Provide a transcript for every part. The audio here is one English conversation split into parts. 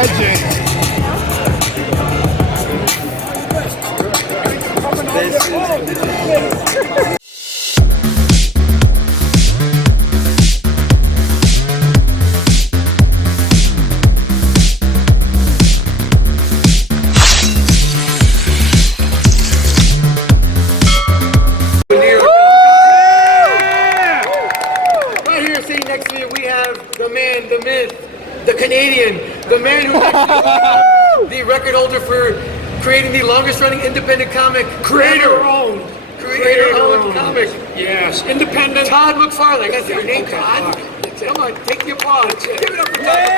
legend. The Canadian, the man who's actually the record holder for creating the longest running independent comic, creator-owned comic. Yes, independent. Todd Mcfarlane, that's your name, Todd. Come on, take the applause. Give it up for Todd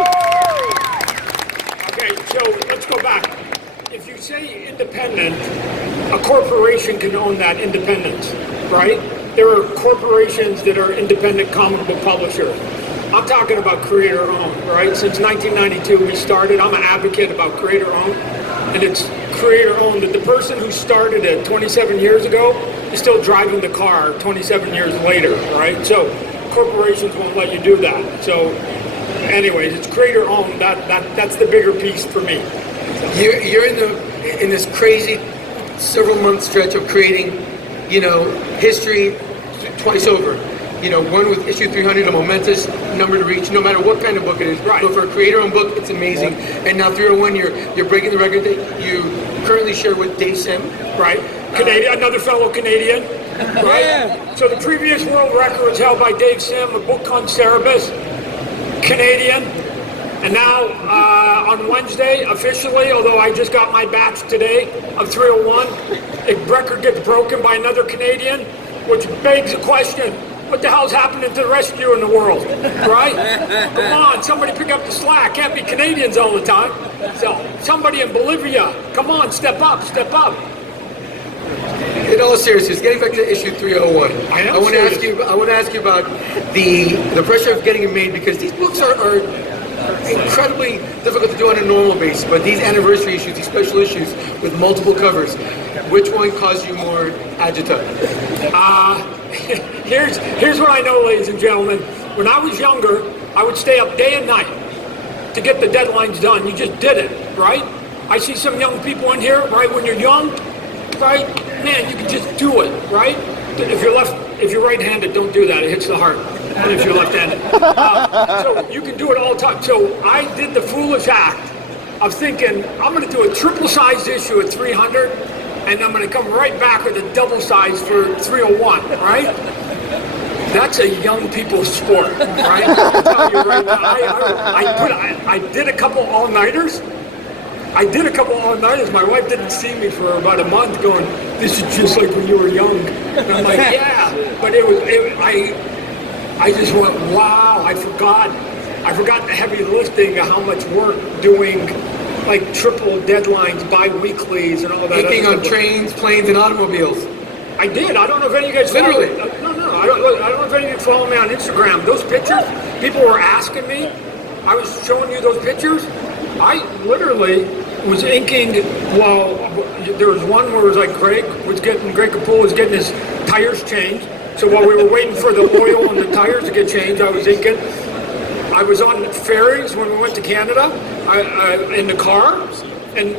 McFarlane. Okay, so let's go back. If you say independent, a corporation can own that independence, right? There are corporations that are independent comic book publishers. I'm talking about creator-owned, right? Since 1992 we started. I'm an advocate about creator-owned, and it's creator-owned that the person who started it 27 years ago is still driving the car 27 years later, right? So corporations won't let you do that. So anyways, it's creator-owned. That's the bigger piece for me. You're in this crazy several month stretch of creating, you know, history twice over. You know, one with issue 300, a momentous number to reach, no matter what kind of book it is. Right. So for a creator-owned book, it's amazing. And now 301, you're breaking the record that you currently share with Dave Sim. Right. Canadian, another fellow Canadian. Right. Yeah. So the previous world record was held by Dave Sim, a book on Cerebus, Canadian. And now on Wednesday, officially, although I just got my batch today of 301, a record gets broken by another Canadian, which begs the question. What the hell's happening to the rest of you in the world, right? Come on, somebody pick up the slack. Can't be Canadians all the time. So somebody in Bolivia, come on, step up, step up. In all seriousness, getting back to issue 301, I want to ask you about the pressure of getting it made, because these books are incredibly difficult to do on a normal basis. But these anniversary issues, these special issues with multiple covers, which one caused you more agita? Here's what I know, ladies and gentlemen. When I was younger, I would stay up day and night to get the deadlines done. You just did it, right? I see some young people in here, right? When you're young, right? Man, you can just do it, right? If you're right-handed, don't do that. It hits the heart. And if you're left-handed, so you can do it all the time. So I did the foolish act of thinking I'm going to do a triple-sized issue at 300. And I'm going to come right back with a double size for 301, right? That's a young people's sport, right? I'll tell you right now, I did a couple all-nighters. My wife didn't see me for about a month going, this is just like when you were young. And I'm like, yeah. But I just went, wow, I forgot the heavy lifting of how much work doing like triple deadlines, bi-weeklies, and all that. Inking on trains, planes, and automobiles. I did. I don't know if any of you guys literally. No. I don't know if any of you follow me on Instagram. Those pictures, people were asking me. I was showing you those pictures. I literally was inking while there was one where it was like Greg Capullo was getting his tires changed. So while we were waiting for the oil on the tires to get changed, I was inking. I was on ferries when we went to Canada, in the car, and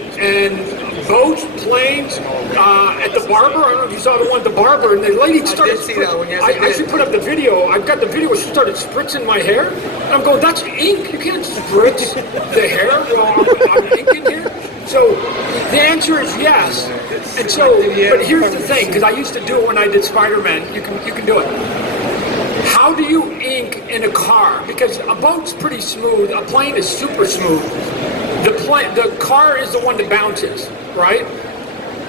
boats, planes, at the barber. I don't know if you saw the one at the barber, and the lady started. I did see that one, yes, I should put up the video. I've got the video where she started spritzing my hair. And I'm going, that's ink. You can't spritz the hair while I'm inking here. So the answer is yes. And so, but here's the thing, because I used to do it when I did Spider-Man. You can do it. How do you ink in a car? Because a boat's pretty smooth, a plane is super smooth. The car is the one that bounces, right?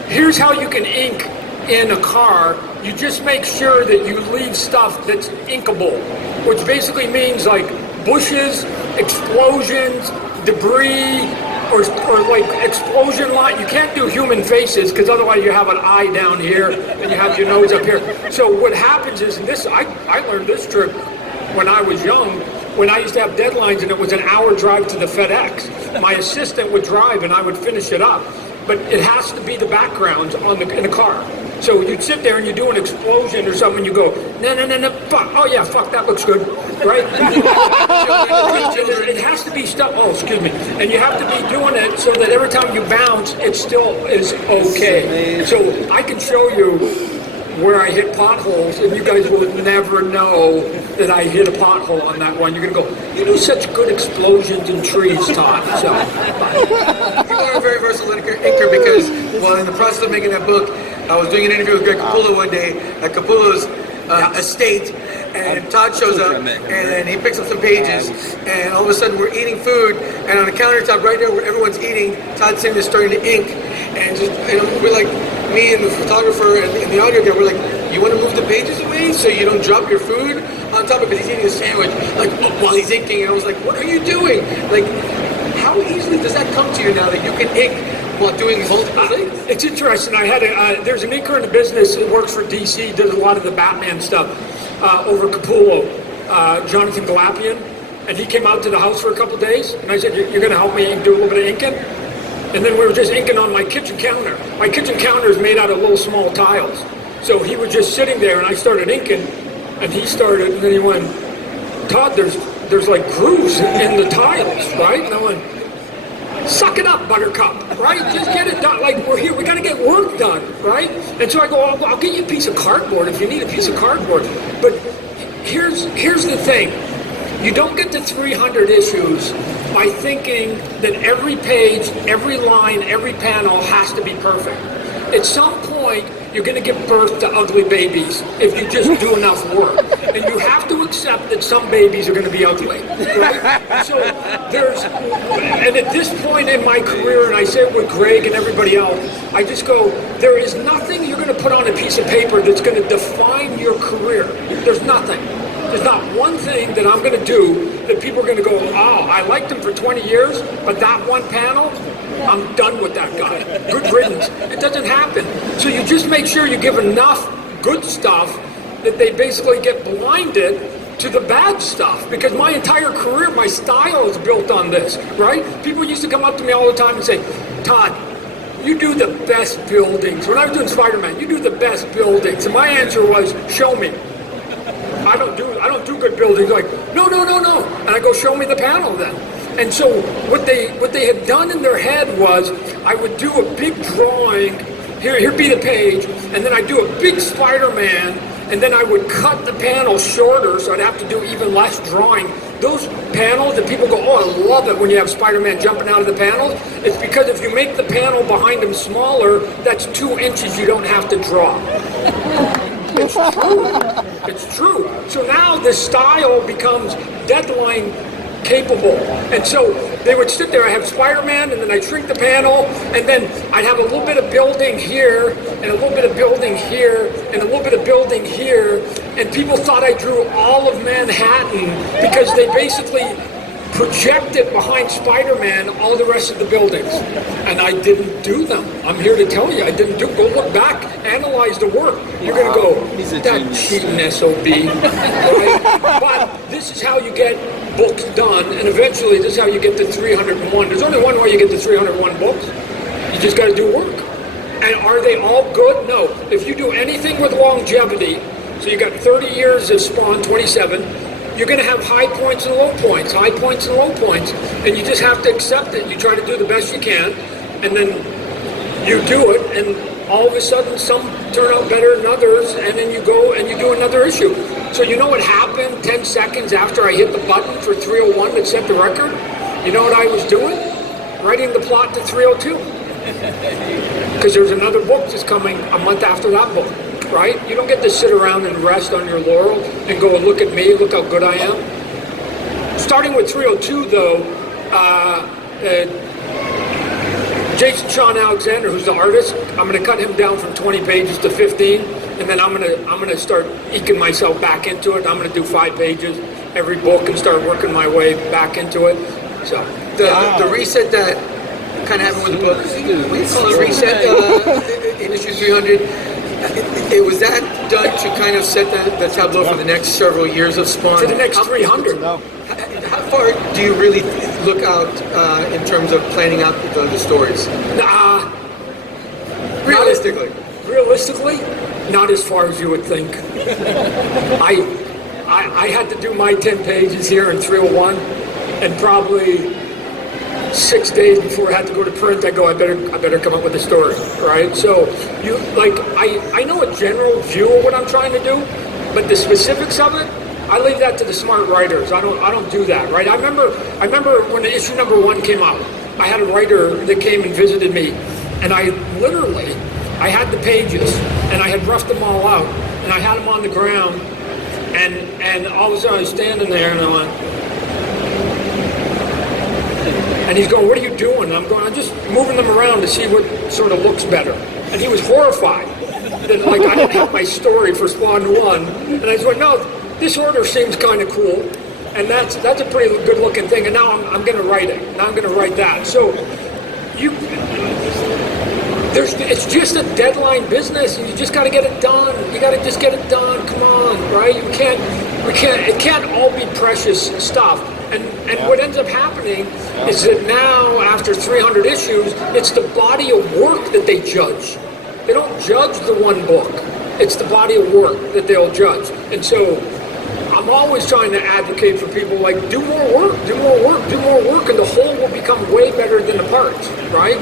Here's how you can ink in a car. You just make sure that you leave stuff that's inkable, which basically means like bushes, explosions, debris, or like explosion line. You can't do human faces because otherwise you have an eye down here and you have your nose up here. So what happens is, and this I learned this trick when I was young, when I used to have deadlines and it was an hour drive to the FedEx. My assistant would drive and I would finish it up. But it has to be the background in the car. So you'd sit there and you do an explosion or something, and you go, no, fuck, oh yeah, fuck, that looks good, right? It has to be stuff, oh, excuse me, and you have to be doing it so that every time you bounce, it still is okay. So I can show you where I hit potholes, and you guys will never know that I hit a pothole on that one. You're gonna go, you do such good explosions in trees, Todd. So You are a very versatile inker because, well, in the process of making that book, I was doing an interview with Greg Capullo one day at Capullo's estate, and Todd shows up, and he picks up some pages, and all of a sudden we're eating food, and on the countertop right there where everyone's eating, Todd's sitting there starting to ink, and just, we're like, me and the photographer and the audio guy, we're like, you want to move the pages away so you don't drop your food on top of it, because he's eating a sandwich, like, while he's inking, and I was like, what are you doing? Like, how easily does that come to you now that you can ink while doing multiple things? It's interesting. I had there's an inker in the business that works for DC, does a lot of the Batman stuff over Capullo, Jonathan Galapian, and he came out to the house for a couple days, and I said, you're going to help me do a little bit of inking? And then we were just inking on my kitchen counter. My kitchen counter is made out of little small tiles. So he was just sitting there, and I started inking, and he started, and then he went, Todd, there's like grooves in the tiles, right? And I went, suck it up, Buttercup, right? Just get it done. Like, we're here, we gotta get work done, right? And so I go, I'll get you a piece of cardboard if you need a piece of cardboard. But here's the thing. You don't get to 300 issues by thinking that every page, every line, every panel has to be perfect. At some point, you're going to give birth to ugly babies if you just do enough work. And you have to accept that some babies are going to be ugly, right? So and at this point in my career, and I say it with Greg and everybody else, I just go, there is nothing you're going to put on a piece of paper that's going to define your career. There's nothing. There's not one thing that I'm going to do that people are going to go, oh, I liked him for 20 years, but that one panel, I'm done with that guy. Good riddance. It doesn't happen. So you just make sure you give enough good stuff that they basically get blinded to the bad stuff. Because my entire career, my style is built on this, right? People used to come up to me all the time and say, Todd, you do the best buildings. When I was doing Spider-Man, you do the best buildings. And my answer was, show me. I don't do good buildings. Like, no. And I go, show me the panel then. And so what they had done in their head was, I would do a big drawing, here'd be the page, and then I'd do a big Spider-Man, and then I would cut the panel shorter, so I'd have to do even less drawing. Those panels that people go, oh, I love it when you have Spider-Man jumping out of the panels, it's because if you make the panel behind him smaller, that's 2 inches you don't have to draw. It's true. It's true. So now this style becomes deadline capable. And so they would sit there, I have Spider-Man, and then I'd shrink the panel, and then I'd have a little bit of building here, and a little bit of building here, and a little bit of building here, and people thought I drew all of Manhattan because they basically projected behind Spider-Man all the rest of the buildings. And I didn't do them. I'm here to tell you, I didn't do. Go look back, analyze the work. You're going to go, that cheating SOB. Right? But this is how you get books done, and eventually this is how you get to 301. There's only one way you get to 301 books. You just got to do work. And are they all good? No. If you do anything with longevity, so you got 30 years of Spawn, 27, you're going to have high points and low points, high points and low points, and you just have to accept it. You try to do the best you can, and then you do it, and all of a sudden some turn out better than others, and then you go and you do another issue. So you know what happened 10 seconds after I hit the button for 301 that set the record? You know what I was doing? Writing the plot to 302. Because there's another book that's coming a month after that book. Right? You don't get to sit around and rest on your laurel and go, look at me, look how good I am. Starting with 302, though, Jason Sean Alexander, who's the artist, I'm going to cut him down from 20 pages to 15, and then I'm going to start eking myself back into it. I'm going to do 5 pages every book and start working my way back into it. So the reset that kind of happened with the book, what do you call it, reset in issue 300? It was that done to kind of set the tableau for the next several years of Spawn? For the next 300. How far do you really look out in terms of planning out the stories? Realistically. realistically, not as far as you would think. I had to do my 10 pages here in 301, and probably 6 days before I had to go to print, I go, I better come up with a story, right? So I know a general view of what I'm trying to do, but the specifics of it, I leave that to the smart writers. I don't do that, right? I remember when the issue number 1 came out, I had a writer that came and visited me, and I had the pages, and I had roughed them all out, and I had them on the ground, and all of a sudden I was standing there, and I went, and he's going, what are you doing? And I'm going, I'm just moving them around to see what sort of looks better. And he was horrified that I didn't have my story for Spawn 1, and I just went, no, this order seems kind of cool, and that's a pretty good looking thing, and now I'm going to write it. Now I'm going to write that. So it's just a deadline business. You just got to get it done. You got to just get it done. Come on, right? It can't all be precious stuff. And what ends up happening is that now, after 300 issues, it's the body of work that they judge. They don't judge the one book. It's the body of work that they'll judge. And so I'm always trying to advocate for people like, do more work, and the whole will become way better than the parts, right?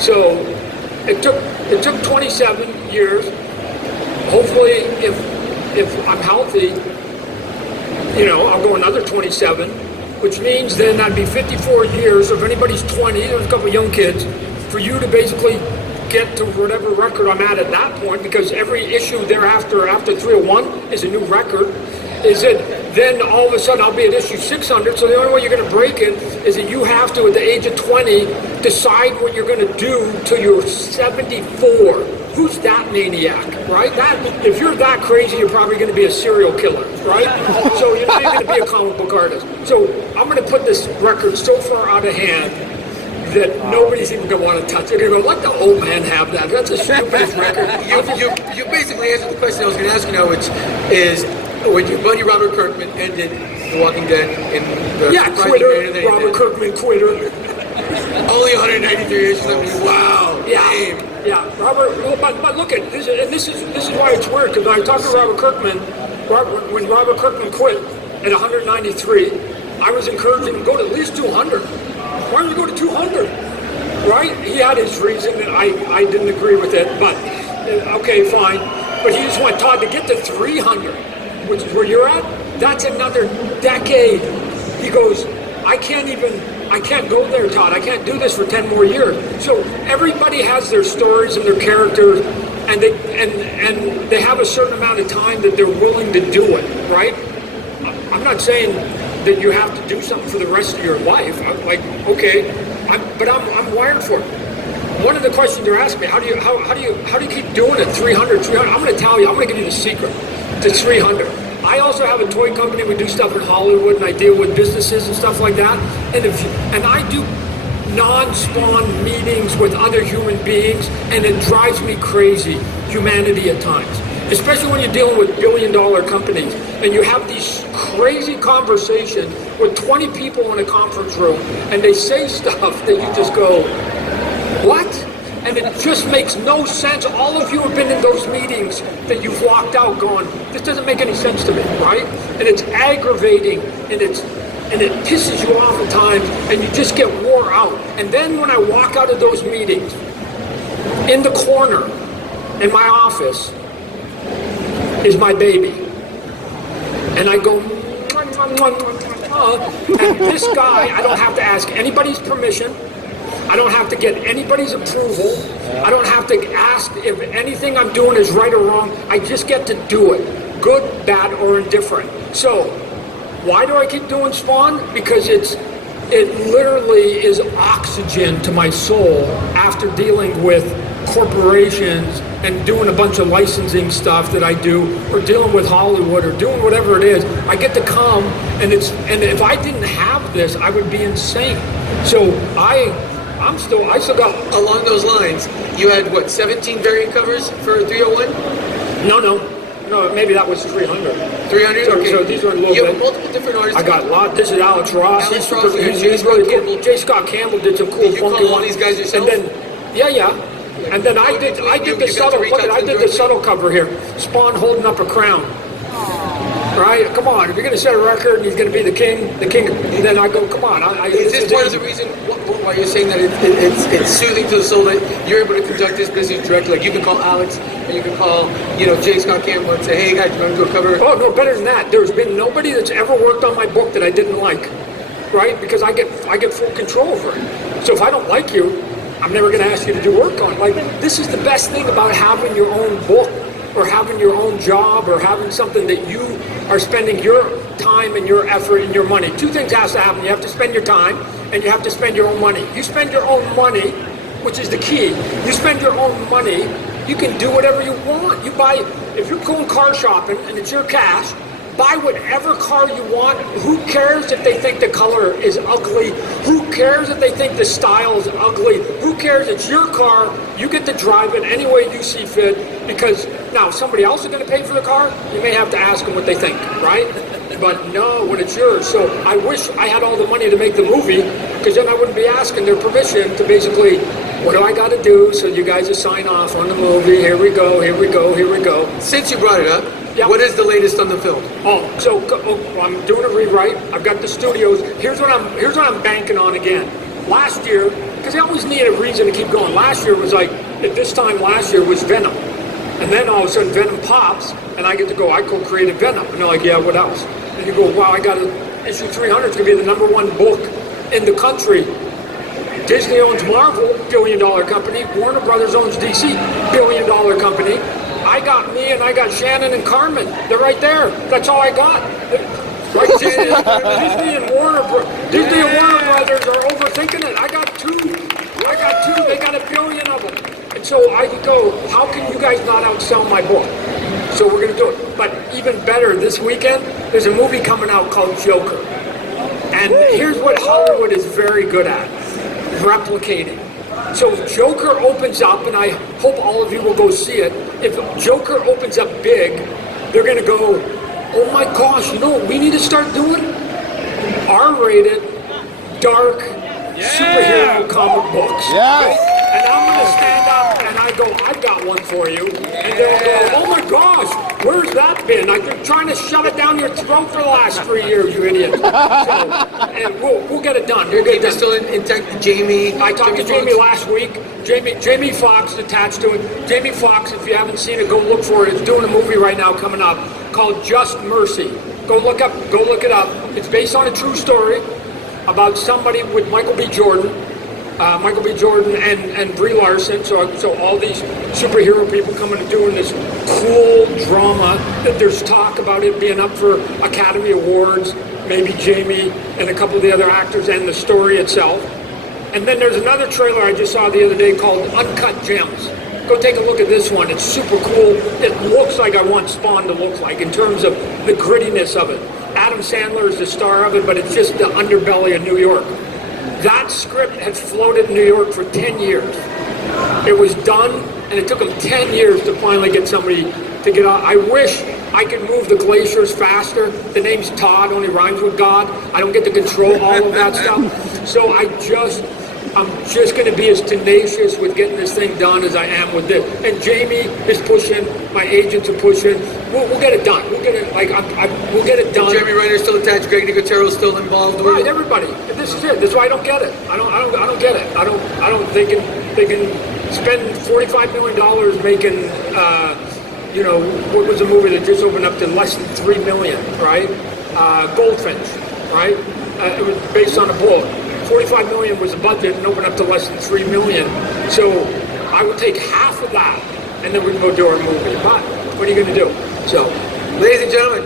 So it took 27 years. Hopefully, if I'm healthy, I'll go another 27, which means then that'd be 54 years. If anybody's 20, there's a couple of young kids, for you to basically get to whatever record I'm at that point, because every issue thereafter, after 301, is a new record, is that then all of a sudden I'll be at issue 600, so the only way you're going to break it is that you have to, at the age of 20, decide what you're going to do till you're 74. Who's that maniac, right? If you're that crazy, you're probably going to be a serial killer, right? So you're not even going to be a comic book artist. So I'm going to put this record so far out of hand that nobody's even going to want to touch it. They're going to go, let the old man have that. That's the stupidest record. You basically answered the question I was going to ask you now, which is, when your buddy Robert Kirkman ended The Walking Dead in the quitter, Robert Kirkman quitter. Only 193 issues. Wow. Yeah. Robert. But look at this, and this is why it's weird, because when I talked to Robert Kirkman, when Robert Kirkman quit at 193, I was encouraging him to go to at least 200. Why don't you go to 200? Right? He had his reason, and I didn't agree with it, but okay, fine. But he just wanted Todd to get to 300. Which is where you're at, that's another decade. He goes, I can't go there, Todd. I can't do this for 10 more years. So everybody has their stories and their characters, and they have a certain amount of time that they're willing to do it, right? I'm not saying that you have to do something for the rest of your life. I'm like, okay, but I'm wired for it. One of the questions they're asking me, how do you keep doing it? 300. I'm going to tell you. I'm going to give you the secret to 300. I also have a toy company. We do stuff in Hollywood, and I deal with businesses and stuff like that. And I do non-Spawn meetings with other human beings, and it drives me crazy, humanity at times. Especially when you're dealing with billion-dollar companies, and you have these crazy conversations with 20 people in a conference room, and they say stuff that you just go, what? And it just makes no sense. All of you have been in those meetings that you've walked out going, this doesn't make any sense to me, right? And it's aggravating, and it pisses you off at times, and you just get wore out. And then when I walk out of those meetings, in the corner, in my office, is my baby. And I go, and this guy, I don't have to ask anybody's permission. I don't have to get anybody's approval. I don't have to ask if anything I'm doing is right or wrong. I just get to do it, good, bad, or indifferent. So, why do I keep doing Spawn? Because it literally is oxygen to my soul after dealing with corporations and doing a bunch of licensing stuff that I do, or dealing with Hollywood, or doing whatever it is. I get to come, and if I didn't have this, I would be insane. So I still got. Along those lines, you had what, 17 variant covers for 301? No, maybe that was 300. 300? Okay. So these are a little you bit. have multiple different artists. I got a lot. This is Alex Ross. Alex Ross, he's really cool. J. Scott Campbell did some cool Did you funky call all ones. these guys yourself? And then, yeah. And then I did the subtle. Look at, I did the subtle cover here. Spawn holding up a crown. Right? Come on. If you're going to set a record and he's going to be the king, then I go, come on. Is this part of the reason why you're saying that it's soothing to the soul that you're able to conduct this business directly? Like you can call Alex and you can call, J. Scott Campbell and say, hey guys, you want to do a cover? Oh no, better than that. There's been nobody that's ever worked on my book that I didn't like. Right? Because I get full control over it. So if I don't like you, I'm never going to ask you to do work on it. Like, this is the best thing about having your own book or having your own job or having something that you are spending your time and your effort and your money. Two things has to happen. You have to spend your time and you have to spend your own money. You spend your own money, which is the key. You spend your own money, you can do whatever you want. You buy, if you're going car shopping and it's your cash, buy whatever car you want. Who cares if they think the color is ugly? Who cares if they think the style is ugly? Who cares? It's your car. You get to drive it any way you see fit. Because now, if somebody else is going to pay for the car, you may have to ask them what they think, right? But no, when it's yours. So I wish I had all the money to make the movie, because then I wouldn't be asking their permission to basically, what do I got to do so you guys will sign off on the movie? Here we go, here we go, here we go. Since you brought it up, Yep. What is the latest on the film? I'm doing a rewrite. I've got the studios. Here's what I'm banking on again. Last year, because I always need a reason to keep going. Last year was like, at this time last year was Venom. And then all of a sudden Venom pops, and I get to go, I co-created Venom. And they're like, yeah, what else? And you go, wow, I got issue 300 is going to be the #1 book in the country. Disney owns Marvel, $1 billion company. Warner Brothers owns DC, $1 billion company. I got me and I got Shannon and Carmen. They're right there. That's all I got. Right? Disney and Warner Brothers are overthinking it. I got two. They got $1 billion of them. And so I go, how can you guys not outsell my book? So we're going to do it. But even better, this weekend, there's a movie coming out called Joker. And here's what Hollywood is very good at. Replicating. So if Joker opens up, and I hope all of you will go see it, if Joker opens up big, they're going to go, oh my gosh, you know what we need to start doing? R-rated, dark, superhero comic books. Yes. Right? And I'm going to stand up and I go, I've got one for you. And they'll go, oh my gosh, where's that been? I've been trying to shove it down your throat for the last 3 years, you idiot. So, and we'll get it done. They're still intact. Jamie. I talked to Jamie last week. Jamie Foxx attached to it. Jamie Foxx, if you haven't seen it, go look for it. It's doing a movie right now coming up called Just Mercy. Go look it up. It's based on a true story about somebody with Michael B. Jordan and Brie Larson. So all these superhero people coming and doing this cool drama. That there's talk about it being up for Academy Awards. Maybe Jamie and a couple of the other actors and the story itself. And then there's another trailer I just saw the other day called Uncut Gems. Go take a look at this one. It's super cool. It looks like I want Spawn to look like in terms of the grittiness of it. Adam Sandler is the star of it, but it's just the underbelly of New York. That script had floated in New York for 10 years. It was done, and it took them 10 years to finally get somebody to get on. I wish I could move the glaciers faster. The name's Todd, only rhymes with God. I don't get to control all of that stuff. So I'm just going to be as tenacious with getting this thing done as I am with this. And Jamie is pushing. My agents are pushing. We'll get it done. We'll get it. We'll get it done. Jeremy Renner's still attached. Greg Nicotero's still involved. Right, everybody. This is it. That's why I don't get it. I don't get it. I don't. They can spend $45 million making. What was a movie that just opened up to less than $3 million, right? Goldfinch, right? It was based on a book. $45 million was the budget and opened up to less than $3 million. So I would take half of that and then we can go do our movie. But what are you going to do? So, ladies and gentlemen,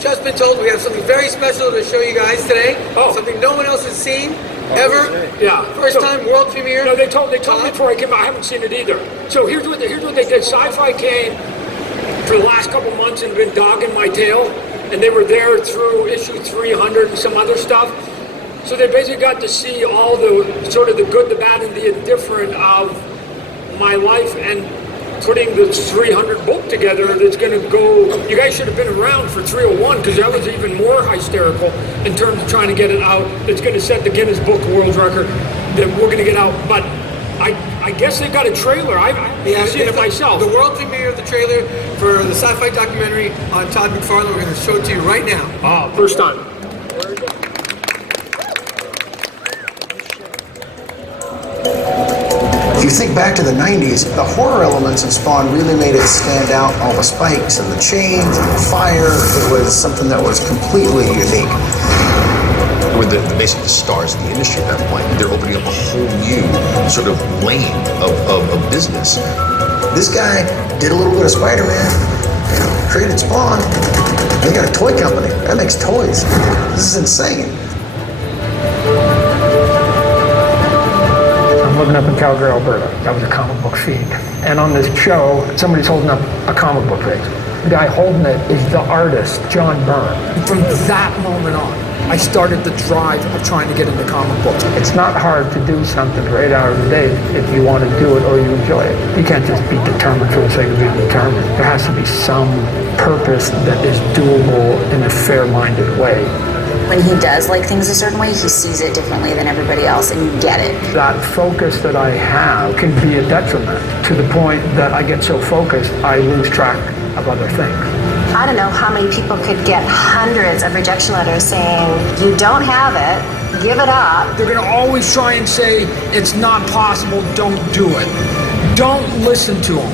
just been told we have something very special to show you guys today. Oh. Something no one else has seen ever. Yeah. First time world premiere. No, they told me before I came out. I haven't seen it either. So here's what they did. Sci-Fi came for the last couple months and been dogging my tail, and they were there through issue 300 and some other stuff. So they basically got to see all the sort of the good, the bad, and the indifferent of my life and putting the 300 book together that's going to go. You guys should have been around for 301 because that was even more hysterical in terms of trying to get it out. It's going to set the Guinness Book of World Record that we're going to get out. But I guess they got a trailer. I've seen it myself. The world premiere of the trailer for the sci-fi documentary on Todd Mcfarlane. We're going to show it to you right now. Oh, first time. If you think back to the 90s, the horror elements in Spawn really made it stand out. All the spikes and the chains and the fire. It was something that was completely unique. We're basically the stars of the industry at that point. They're opening up a whole new sort of lane of business. This guy did a little bit of Spider-Man, created Spawn. They got a toy company that makes toys. This is insane. I'm living up in Calgary, Alberta. That was a comic book feed. And on this show, somebody's holding up a comic book page. The guy holding it is the artist, John Byrne. From that moment on, I started the drive of trying to get into comic books. It's not hard to do something for 8 hours a day if you want to do it or you enjoy it. You can't just be determined for the sake of being determined. There has to be some purpose that is doable in a fair-minded way. When he does like things a certain way, he sees it differently than everybody else, and you get it. That focus that I have can be a detriment to the point that I get so focused, I lose track of other things. I don't know how many people could get hundreds of rejection letters saying, you don't have it, give it up. They're going to always try and say, it's not possible, don't do it. Don't listen to them.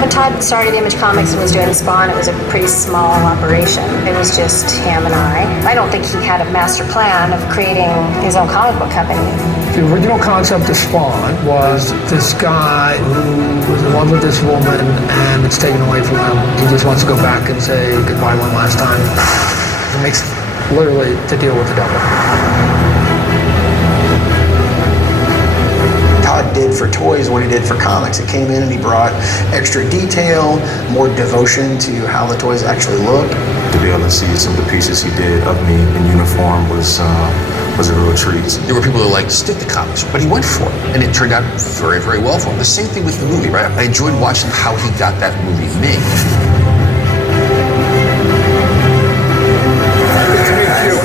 When Todd started Image Comics and was doing Spawn, it was a pretty small operation. It was just him and I don't think he had a master plan of creating his own comic book company. The original concept of Spawn was this guy who was in love with this woman and it's taken away from him. He just wants to go back and say goodbye one last time. It makes literally to deal with the devil. Todd did for toys what he did for comics. He came in and he brought extra detail, more devotion to how the toys actually look. To be able to see some of the pieces he did of me in uniform was a real treat. There were people who liked to stick to comics, but he went for it, and it turned out very, very well for him. The same thing with the movie, right? I enjoyed watching how he got that movie made.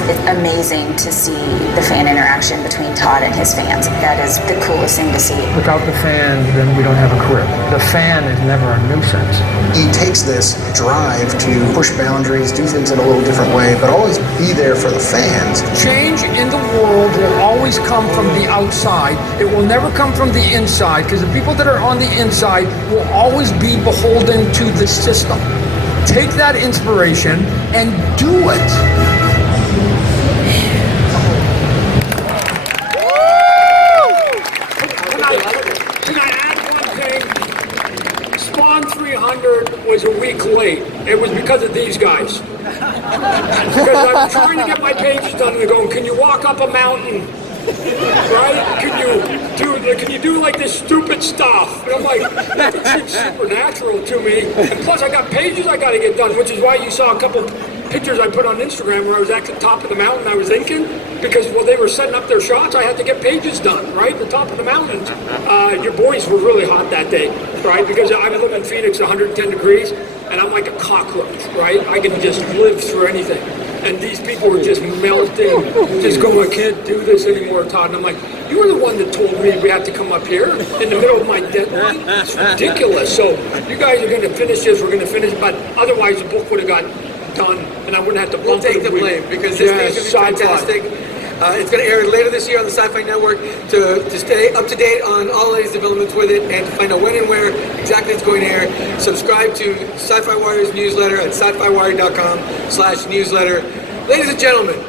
It's amazing to see the fan interaction between Todd and his fans. That is the coolest thing to see. Without the fans, then we don't have a career. The fan is never a nuisance. He takes this drive to push boundaries, do things in a little different way, but always be there for the fans. Change in the world will always come from the outside. It will never come from the inside, because the people that are on the inside will always be beholden to the system. Take that inspiration and do it. Can I add one thing? Spawn 300 was a week late. It was because of these guys. Because I was trying to get my pages done and they're going, can you walk up a mountain? Right? Can you do like this stupid stuff? And I'm like, that seems supernatural to me. And plus I got pages I gotta get done, which is why you saw a couple pictures I put on Instagram where I was at the top of the mountain I was inking, because while they were setting up their shots, I had to get pages done, right? The top of the mountains. Your boys were really hot that day, right? Because I live in Phoenix, 110 degrees, and I'm like a cockroach, right? I can just live through anything. And these people were just melting, just going, I can't do this anymore, Todd. And I'm like, you were the one that told me we had to come up here in the middle of my deadline. It's ridiculous. So you guys are going to finish this, we're going to finish, but otherwise the book would have got done, and I wouldn't have to bump We'll take the blame, because this thing's going to be fantastic. It's going to air later this year on the Sci-Fi Network. To stay up to date on all of these developments with it and to find out when and where exactly it's going to air, subscribe to Sci-Fi Wire's newsletter at sci-fi-wire.com/newsletter. Ladies and gentlemen,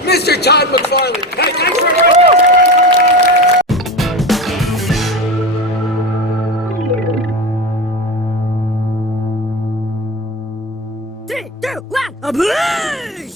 Mr. Todd Mcfarlane. Hey, thanks for Three, two, one, a blaze!